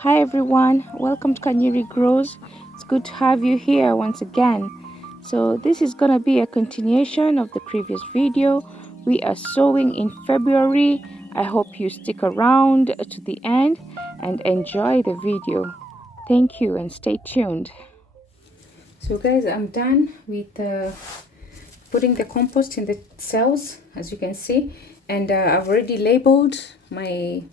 Hi everyone, welcome to Kanyuri Grows. It's good to have you here once again. So this is gonna be a continuation of the previous video. We are sowing in February. I hope you stick around to the end and enjoy the video. Thank you and stay tuned. So guys, I'm done with putting the compost in the cells, as you can see, and I've already labeled my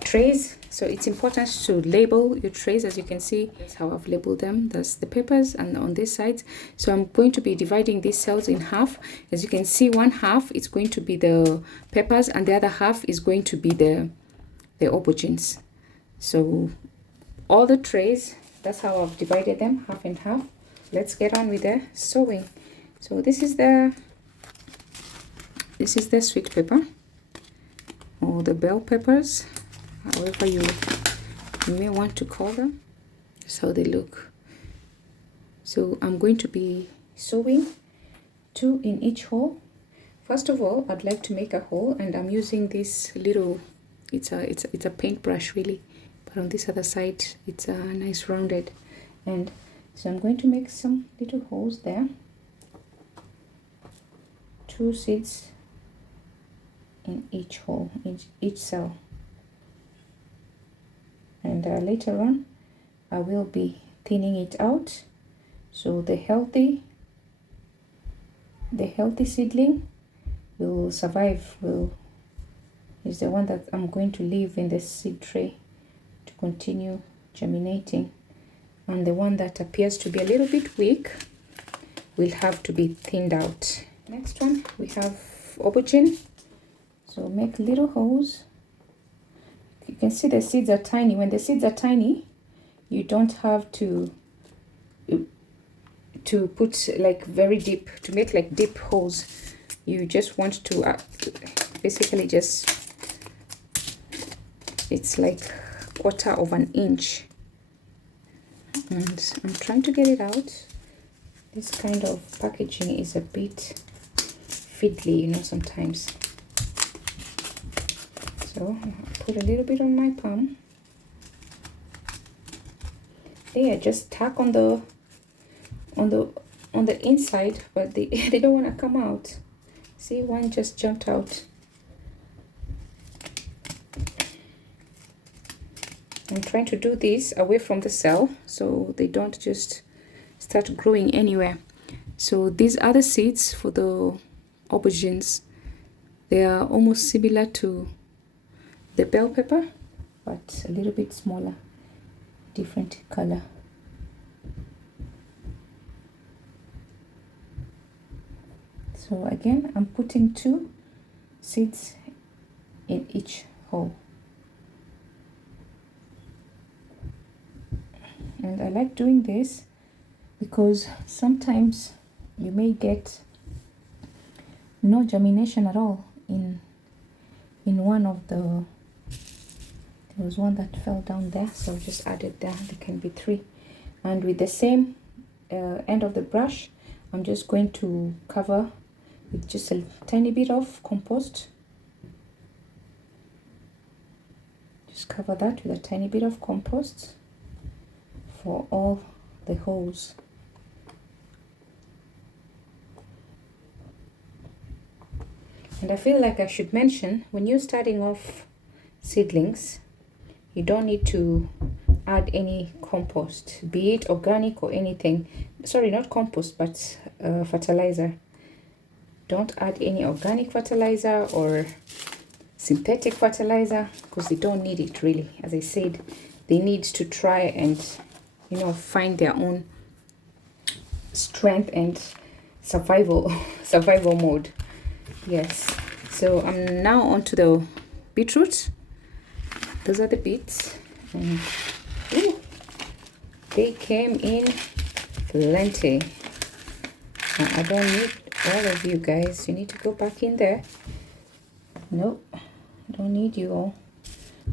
trays. So it's important to label your trays. As you can see, that's how I've labeled them. That's the peppers, and on this side, so I'm going to be dividing these cells in half. As you can see, one half is going to be the peppers and the other half is going to be the aubergines. So all the trays, that's how I've divided them, half and half. Let's get on with the sowing. So this is the sweet pepper, or the bell peppers, however you may want to call them. That's how they look. So I'm going to be sowing 2 in each hole. First of all, I'd like to make a hole, and I'm using this little, it's a paintbrush really, but on this other side it's a nice rounded, and so I'm going to make some little holes there. 2 seeds in each hole, each cell. And later on I will be thinning it out, so the healthy seedling will survive, is the one that I'm going to leave in the seed tray to continue germinating, and the one that appears to be a little bit weak will have to be thinned out. Next one, we have aubergine. So make little holes. You can see the seeds are tiny. When the seeds are tiny, you don't have to put like very deep, to make like deep holes. You just want to basically just, it's like 1/4 of an inch. And I'm trying to get it out. This kind of packaging is a bit fiddly, you know, sometimes. So I'll put a little bit on my palm. They are just stuck on the inside, but they they don't want to come out. See, one just jumped out. I'm trying to do this away from the cell so they don't just start growing anywhere. So these other seeds for the aubergines, they are almost similar to the bell pepper, but a little bit smaller, different color. So again, I'm putting 2 seeds in each hole. And I like doing this because sometimes you may get no germination at all in one of the, there was one that fell down there, so I just added that. There can be 3. And with the same end of the brush, I'm just going to cover with just a tiny bit of compost. Just cover that with a tiny bit of compost for all the holes. And I feel like I should mention, when you're starting off seedlings, you don't need to add any compost, be it organic or anything. Sorry, not compost, but fertilizer. Don't add any organic fertilizer or synthetic fertilizer, because they don't need it really. As I said, they need to try and, you know, find their own strength and survival mode. Yes. So I'm now onto the beetroot. Those are the beets, and ooh, they came in plenty. I don't need all of you guys. You need to go back in there. Nope, I don't need you all.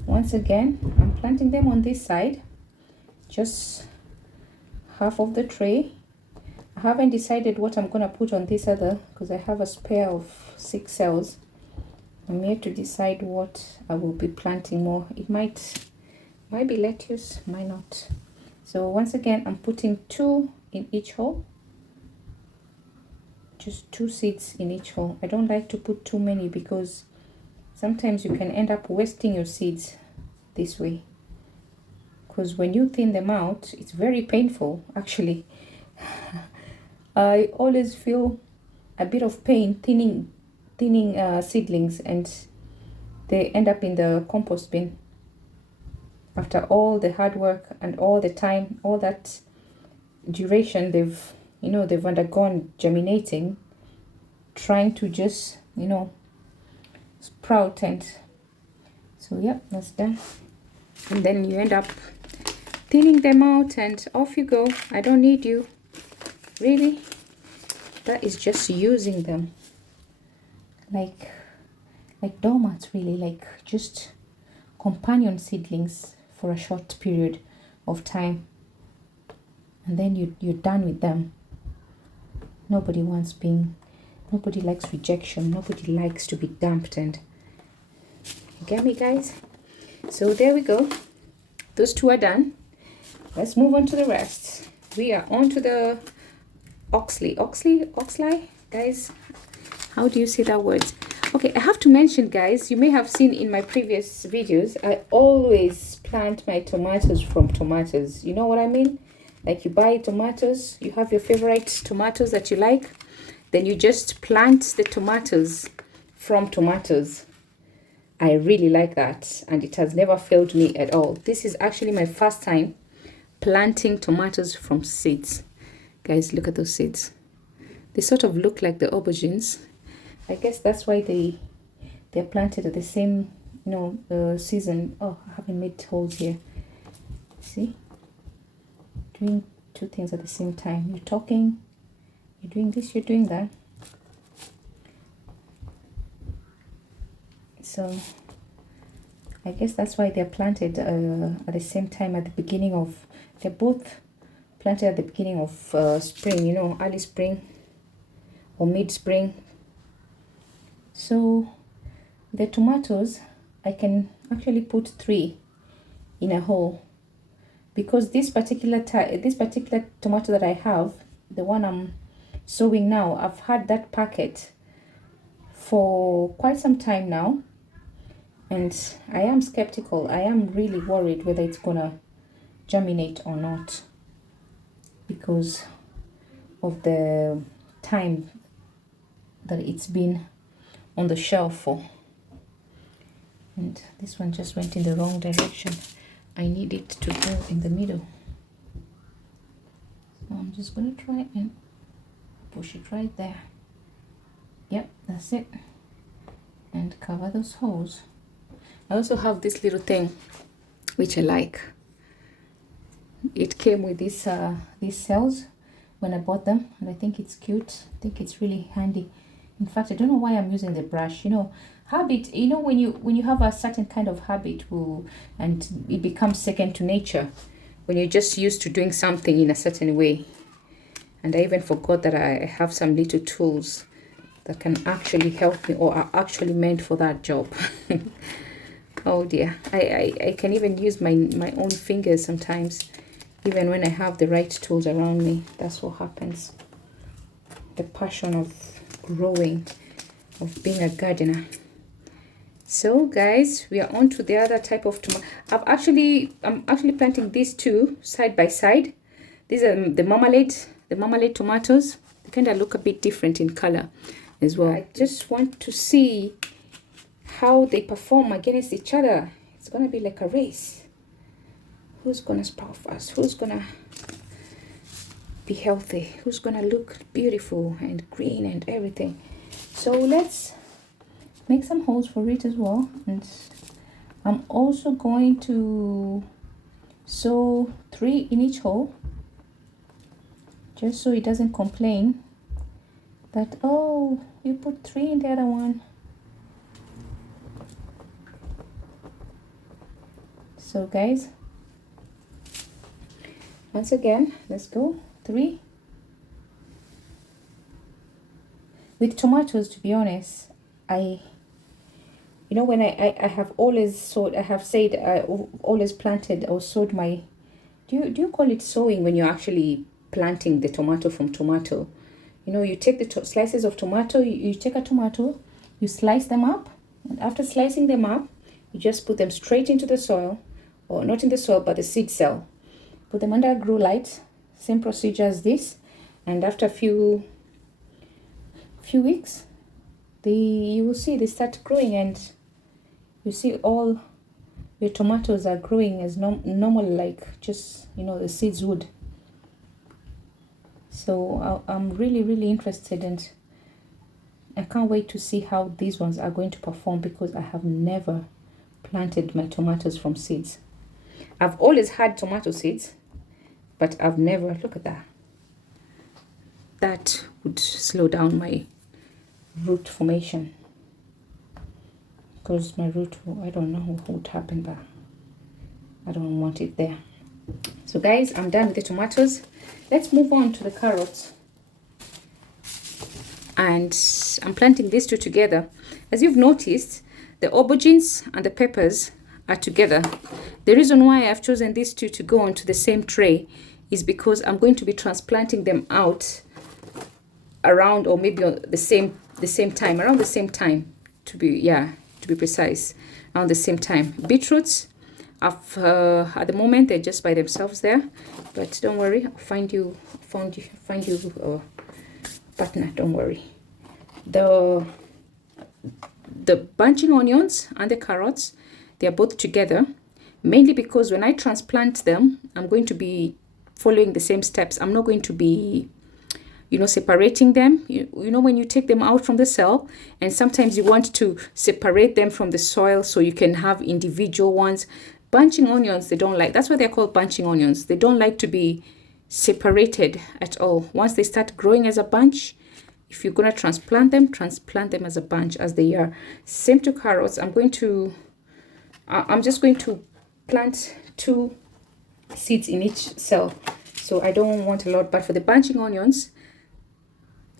Once again, I'm planting them on this side, just half of the tray. I haven't decided what I'm gonna put on this other, because I have a spare of 6 cells. I'm yet to decide what I will be planting more. It might Might be lettuce, might not. So once again, I'm putting 2 in each hole. Just 2 seeds in each hole. I don't like to put too many because sometimes you can end up wasting your seeds this way. Because when you thin them out, it's very painful actually. I always feel a bit of pain thinning seedlings, and they end up in the compost bin after all the hard work and all the time, all that duration they've undergone germinating, trying to just sprout. And so yeah, that's done. And then you end up thinning them out and off you go. I don't need you, really. That is just using them like doormats, really, like just companion seedlings for a short period of time, and then you're done with them. Nobody likes rejection. Nobody likes to be dumped. And you get me, guys? So there we go. Those 2 are done. Let's move on to the rest. We are on to the oxley, guys. How do you say that word? Okay, I have to mention, guys, you may have seen in my previous videos, I always plant my tomatoes from tomatoes. You know what I mean? Like, you buy tomatoes, you have your favorite tomatoes that you like, then you just plant the tomatoes from tomatoes. I really like that, and it has never failed me at all. This is actually my first time planting tomatoes from seeds. Guys, look at those seeds. They sort of look like the aubergines. I guess that's why they're planted at the same season. Oh, I haven't made holes here. See, doing 2 things at the same time. You're talking, you're doing this, you're doing that. So I guess that's why they're planted at the same time, at the beginning of, they're both planted at the beginning of spring, early spring or mid-spring. So the tomatoes, I can actually put 3 in a hole, because this particular tomato that I have, the one I'm sowing now, I've had that packet for quite some time now, and I am skeptical. I am really worried whether it's gonna germinate or not because of the time that it's been on the shelf for. And this one just went in the wrong direction. I need it to go in the middle. So I'm just gonna try and push it right there. Yep, that's it. And cover those holes. I also have this little thing which I like. It came with these cells when I bought them, and I think it's cute. I think it's really handy. In fact, I don't know why I'm using the brush. Habit, when you have a certain kind of habit, and it becomes second to nature when you're just used to doing something in a certain way. And I even forgot that I have some little tools that can actually help me, or are actually meant for that job. Oh dear, I can even use my own fingers sometimes, even when I have the right tools around me. That's what happens. The passion of growing, of being a gardener. So guys, we are on to the other type of tomato. I'm actually planting these 2 side by side. These are the marmalade tomatoes. They kind of look a bit different in color as well. I just want to see how they perform against each other. It's gonna be like a race. Who's gonna sprout first? Who's gonna be healthy? Who's gonna look beautiful and green and everything? So let's make some holes for it as well. And I'm also going to sow 3 in each hole, just so it doesn't complain that, oh, you put 3 in the other one. So guys, once again, let's go 3. With tomatoes, to be honest, it You know, when I have always sowed, I have said I always planted or sowed my, do you call it sowing when you're actually planting the tomato from tomato? You know, you take the slices of tomato, you take a tomato, you slice them up, and after slicing them up, you just put them straight into the soil, or not in the soil, but the seed cell. Put them under a grow light, same procedure as this, and after a few weeks, you will see they start growing, and you see all your tomatoes are growing as normal, like just, you know, the seeds would. So I'm really interested, and I can't wait to see how these ones are going to perform, because I have never planted my tomatoes from seeds. I've always had tomato seeds, but I've never, look at that. That would slow down my root formation, because my root, I don't know what would happen, but I don't want it there. So guys, I'm done with the tomatoes. Let's move on to the carrots. And I'm planting these two together. As you've noticed, the aubergines and the peppers are together. The reason why I've chosen these two to go onto the same tray is because I'm going to be transplanting them out around, or maybe around the same time, to be precise, around the same time. Beetroots, at the moment they're just by themselves there, but don't worry, I'll find you partner, don't worry. The bunching onions and the carrots, they are both together, mainly because when I transplant them, I'm going to be following the same steps. I'm not going to be, you know, separating them. You know, when you take them out from the cell, and sometimes you want to separate them from the soil so you can have individual ones. Bunching onions, they don't like, that's why they're called bunching onions. They don't like to be separated at all. Once they start growing as a bunch, if you're going to transplant them as a bunch as they are. Same to carrots. I'm just going to plant 2 seeds in each cell, so I don't want a lot. But for the bunching onions,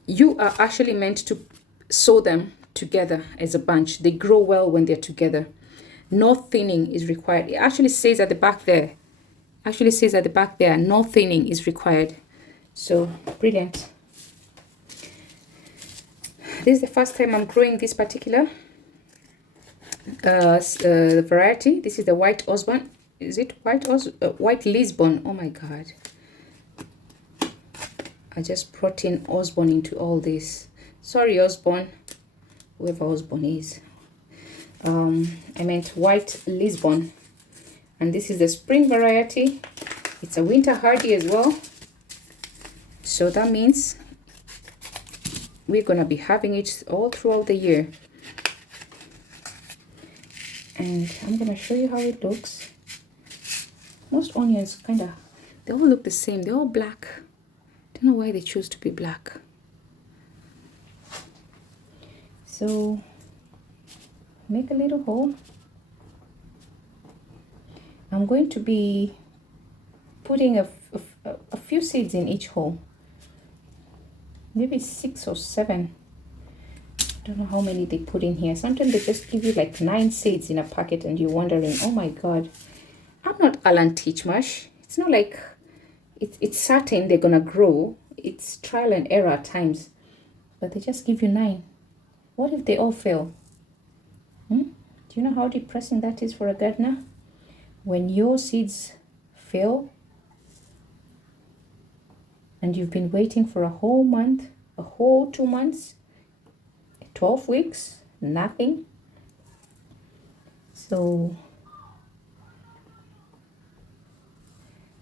you are actually meant to sow them together as a bunch. They grow well when they're together. No thinning is required. It actually says at the back there, no thinning is required. So brilliant. This is the first time I'm growing this particular variety. This is the white Osborne. Is it white Lisbon? Oh my God. I just brought in Osborne into all this. Sorry, Osborne, whoever Osborne is. I meant white Lisbon. And this is the spring variety. It's a winter hardy as well. So that means we're going to be having it all throughout the year. And I'm going to show you how it looks. Most onions they all look the same. They're all black. Don't know why they choose to be black. So make a little hole. I'm going to be putting a few seeds in each hole. Maybe 6 or 7. I don't know how many they put in here. Sometimes they just give you like 9 seeds in a packet, and you're wondering, oh my God, I'm not Alan Teachmash. It's not like it's certain they're gonna grow. It's trial and error at times, but they just give you 9. What if they all fail? Do you know how depressing that is for a gardener? When your seeds fail, and you've been waiting for a whole month, a whole 2 months, 12 weeks, nothing. So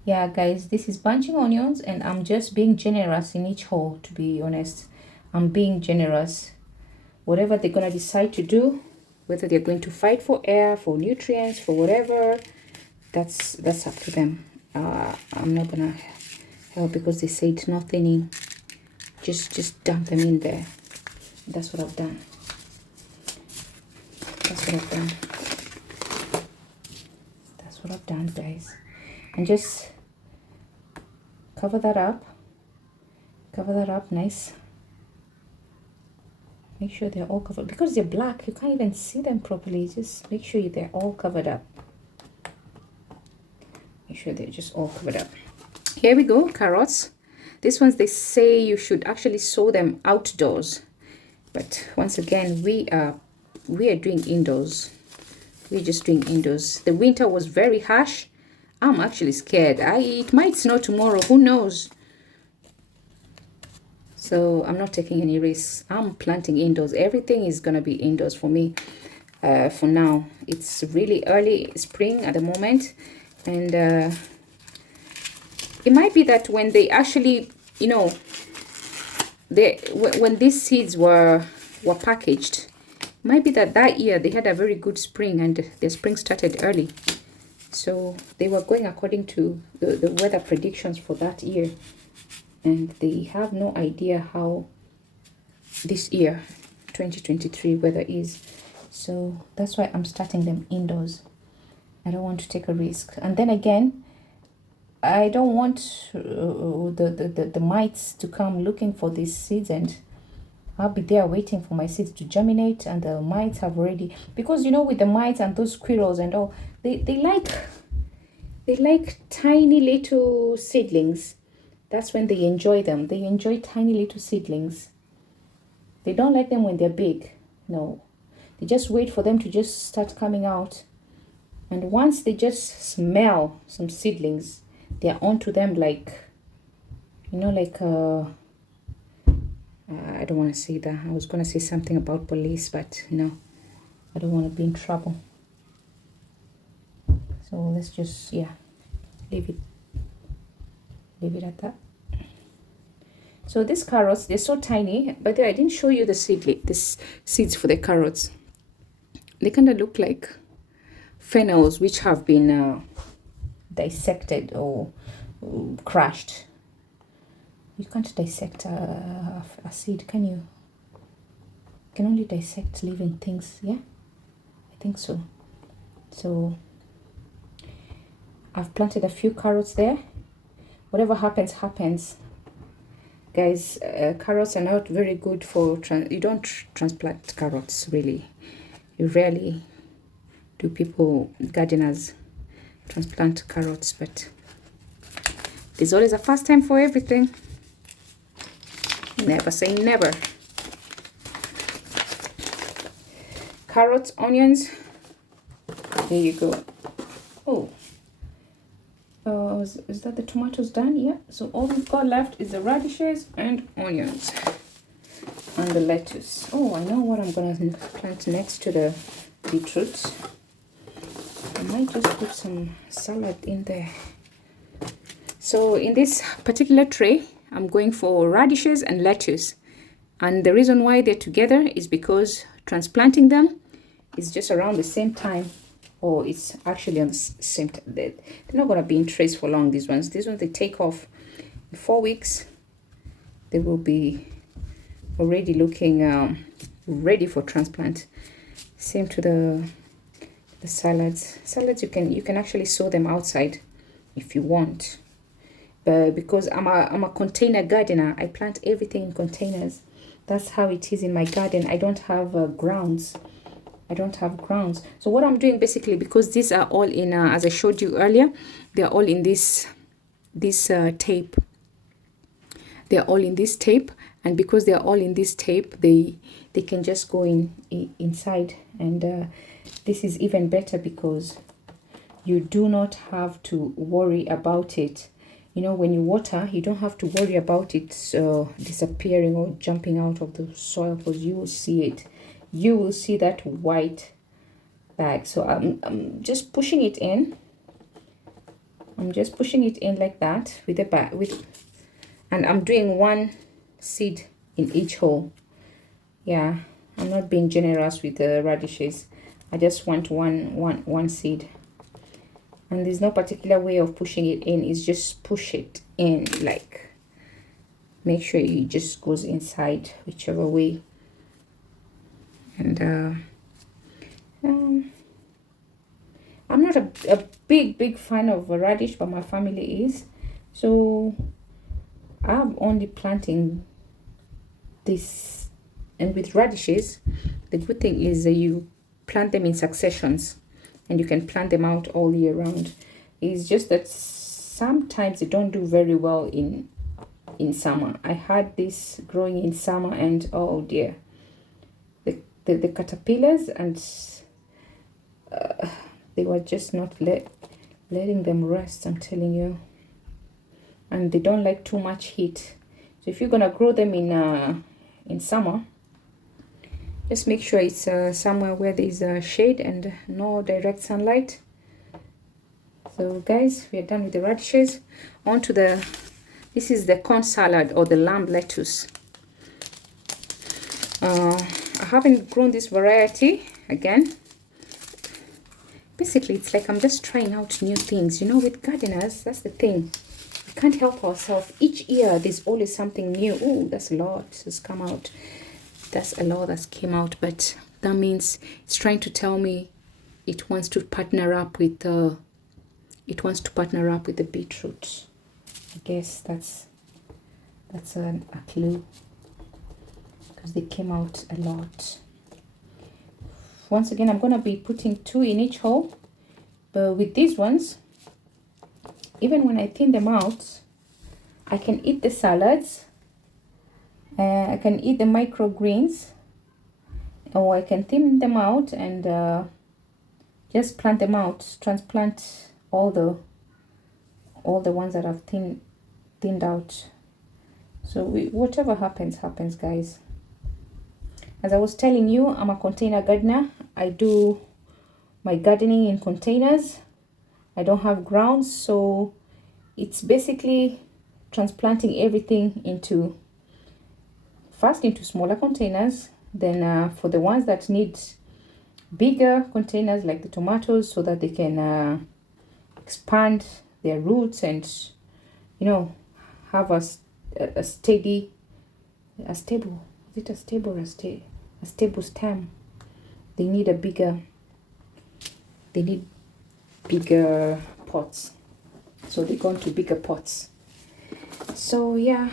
yeah, guys, this is bunching onions, and I'm just being generous in each hole, to be honest. I'm being generous. Whatever they're going to decide to do, whether they're going to fight for air, for nutrients, for whatever, that's up to them. I'm not going to help, because they said no thinning. Just dump them in there. That's what I've done. That's what I've done, guys. And just cover that up nice. Make sure they're all covered. Because they're black, you can't even see them properly. Just make sure they're all covered up. Make sure they're just all covered up. Here we go, carrots. These ones, they say you should actually sow them outdoors. But once again, we are doing indoors. We're just doing indoors. The winter was very harsh. I'm actually scared. It might snow tomorrow. Who knows? So I'm not taking any risks. I'm planting indoors. Everything is going to be indoors for me for now. It's really early spring at the moment. And it might be that when they actually, you know, when these seeds were packaged, might be that year they had a very good spring and their spring started early. So they were going according to the weather predictions for that year. And they have no idea how this year, 2023, weather is. So that's why I'm starting them indoors. I don't want to take a risk. And then again, I don't want the mites to come looking for these seeds, and I'll be there waiting for my seeds to germinate, and the mites have already, because you know, with the mites and those squirrels and all, they like tiny little seedlings. That's when they enjoy them. They enjoy tiny little seedlings. They don't like them when they're big. No. They just wait for them to just start coming out. And once they just smell some seedlings, they're onto them like, you know, like I don't want to say that. I was going to say something about police, but no, I don't want to be in trouble. So let's just, yeah, leave it at that. So these carrots, they're so tiny, but I didn't show you the seeds for the carrots. They kind of look like fennels which have been dissected or crushed. You can't dissect a seed, can you? You can only dissect living things, yeah? I think so. So I've planted a few carrots there. Whatever happens, happens. Guys, carrots are not very good for, you don't transplant carrots, really. You rarely do gardeners, transplant carrots, but there's always a first time for everything. Never say never. Carrots, onions. There you go. Oh. Is that the tomatoes done? Yeah. So all we've got left is the radishes and onions and the lettuce. Oh, I know what I'm going to plant next to the beetroot. I might just put some salad in there. So in this particular tray, I'm going for radishes and lettuce. And the reason why they're together is because transplanting them is just around the same time. Or it's actually on the same time. They're not going to be in trays for long, these ones. These ones, they take off in 4 weeks. They will be already looking ready for transplant. Same to the salads. Salads, you can actually sow them outside if you want. But because I'm a container gardener, I plant everything in containers. That's how it is in my garden. I don't have grounds. So what I'm doing basically, because these are all in, as I showed you earlier, they're all in this tape. They're all in this tape, and because they're all in this tape, they can just go inside. And this is even better because you do not have to worry about it. You know, when you water, you don't have to worry about it disappearing or jumping out of the soil, because you will see it. You will see that white bag. So I'm just pushing it in. I'm just pushing it in like that with the bag, and I'm doing one seed in each hole. Yeah, I'm not being generous with the radishes. I just want one seed. And there's no particular way of pushing it in. It's just push it in, like, make sure it just goes inside whichever way. And I'm not a big fan of radish, but my family is. So I'm only planting this And with radishes, the good thing is that you plant them in successions and you can plant them out all year round. It's just that sometimes they don't do very well in summer. I had this growing in summer and oh dear, the caterpillars, and they were just not letting them rest, I'm telling you. And they don't like too much heat. So if you're gonna grow them in summer, just make sure it's somewhere where there's shade and no direct sunlight. So guys, we are done with the radishes. On to this is the corn salad or the lamb lettuce. I haven't grown this variety again. Basically, it's like I'm just trying out new things. You know, with gardeners, that's the thing. We can't help ourselves. Each year, there's always something new. Oh, that's a lot that's come out. That's a lot that's came out. But that means it's trying to tell me it wants to partner up with the beetroot. I guess that's a clue, because they came out a lot. Once again, I'm going to be putting 2 in each hole, but with these ones, even when I thin them out, I can eat the salads, I can eat the microgreens, or I can thin them out and just plant them out, transplant all the ones that I've thinned out. So whatever happens, guys. As I was telling you, I'm a container gardener. I do my gardening in containers. I don't have grounds, so it's basically transplanting everything into smaller containers. Then for the ones that need bigger containers, like the tomatoes, so that they can expand their roots and, you know, have a stable stem. They need bigger pots, so they go into bigger pots. So yeah,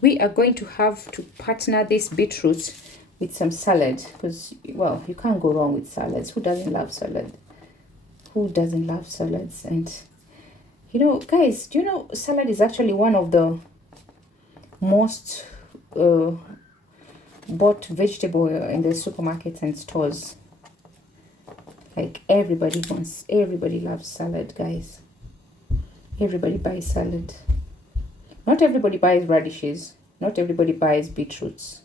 we are going to have to partner this beetroot with some salad, because, well, you can't go wrong with salads. Who doesn't love salad? Who doesn't love salads? And you know, guys, do you know salad is actually one of the most bought vegetable in the supermarkets and stores? Like everybody loves salad, guys. Everybody buys salad. Not everybody buys radishes. Not everybody buys beetroots.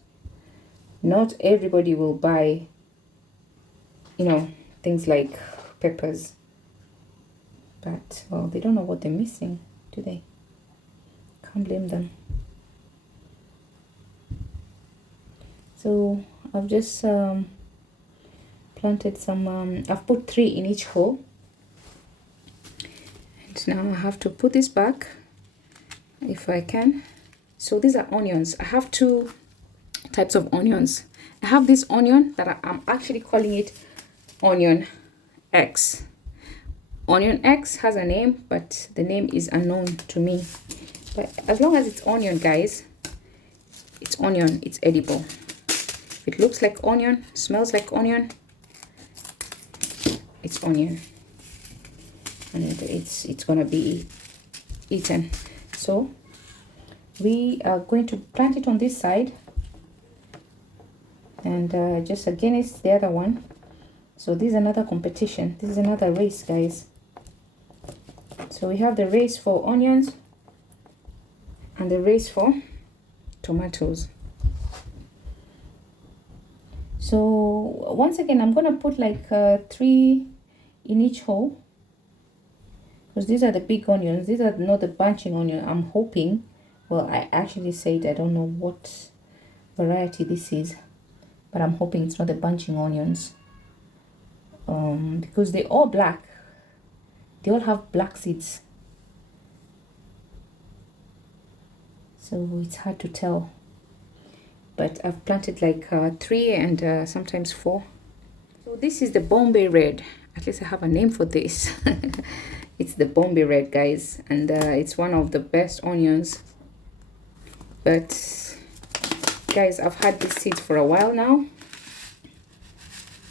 Not everybody will buy, you know, things like peppers. But, well, they don't know what they're missing, do they? Can't blame them. So I've just planted some, I've put 3 in each hole. And now I have to put this back if I can. So these are onions. I have 2 types of onions. I have this onion that I'm actually calling it Onion X. Onion X has a name, but the name is unknown to me. But as long as it's onion, guys, it's onion, it's edible. If it looks like onion, smells like onion, it's onion, and it's gonna be eaten. So we are going to plant it on this side, and just against the other one. So this is another competition. This is another race, guys. So we have the race for onions and the race for tomatoes. So once again, I'm gonna put like 3 in each hole, because these are the big onions. These are not the bunching onion. I'm hoping, well, I actually said I don't know what variety this is, but I'm hoping it's not the bunching onions, because they're all black. They all have black seeds, so it's hard to tell. But I've planted like 3 and sometimes 4. So this is the Bombay Red. At least I have a name for this. It's the Bombay Red, guys, and it's one of the best onions. But Guys, I've had these seeds for a while now.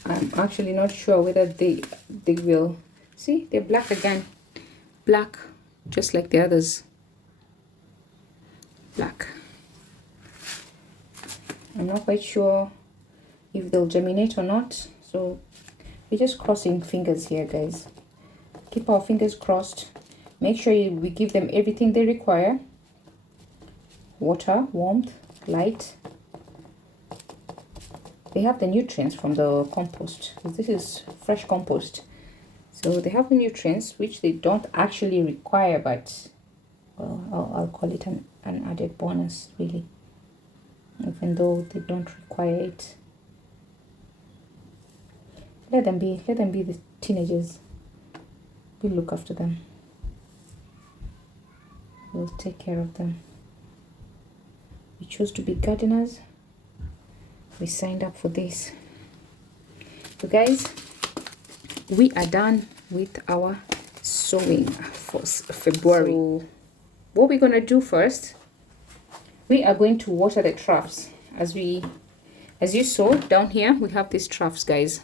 I'm actually not sure whether they will. See, they're black again. Black, just like the others. Black. I'm not quite sure if they'll germinate or not. So we're just crossing fingers here, guys. Keep our fingers crossed. Make sure we give them everything they require. Water, warmth, light. They have the nutrients from the compost. This is fresh compost. So they have the nutrients which they don't actually require, but well, I'll call it an added bonus, really. Even though they don't require it. Let them be the teenagers. We'll look after them. We'll take care of them. We chose to be gardeners. We signed up for this. So guys, we are done with our sowing for February. So what we're gonna do first, we are going to water the troughs. As you saw down here, we have these troughs, guys.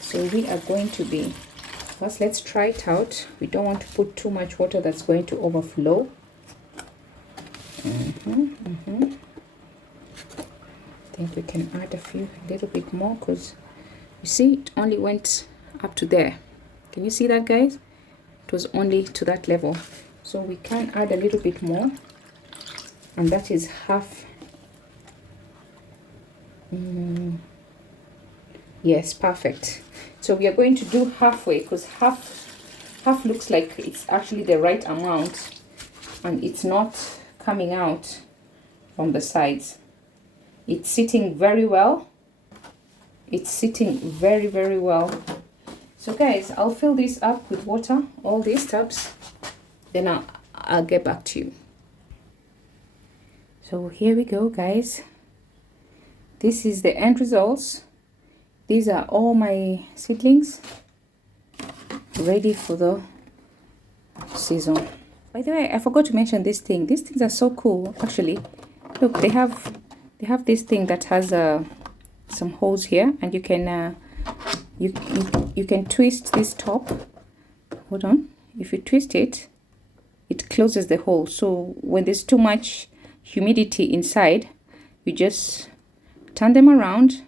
So we are going to be, first let's try it out. We don't want to put too much water that's going to overflow. I think we can add a little bit more, because you see it only went up to there. Can you see that, guys? It was only to that level. So we can add a little bit more, and that is half. Yes, perfect. So we are going to do halfway, because half looks like it's actually the right amount, and it's not coming out from the sides. It's sitting very well. It's sitting very, very well. So guys, I'll fill this up with water, all these tubs, then I'll get back to you. So here we go, guys. This is the end results. These are all my seedlings ready for the season. By the way, I forgot to mention this thing. These things are so cool, actually. Look, they have this thing that has some holes here, and you can you can twist this top. Hold on. If you twist it, it closes the hole. So when there's too much humidity inside, you just turn them around,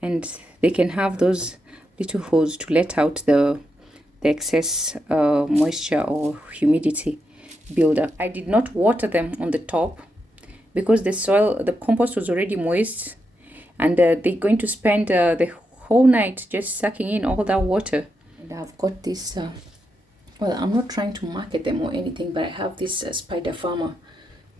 and they can have those little holes to let out the excess moisture or humidity buildup. I did not water them on the top because the compost was already moist, and they're going to spend the whole night just sucking in all that water. And I've got this, well, I'm not trying to market them or anything, but I have this Spider Farmer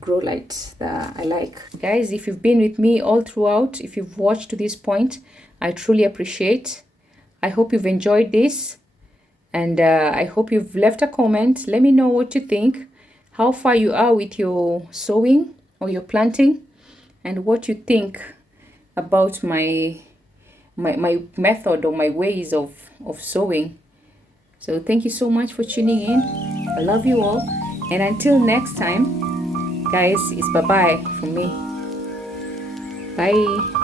grow light that I like. Guys, if you've been with me all throughout, if you've watched to this point, I truly appreciate. I hope you've enjoyed this, and I hope you've left a comment. Let me know what you think, how far you are with your sowing or your planting, and what you think about my method or my ways of sowing. So thank you so much for tuning in. I love you all, and until next time, guys, it's bye-bye from me. Bye.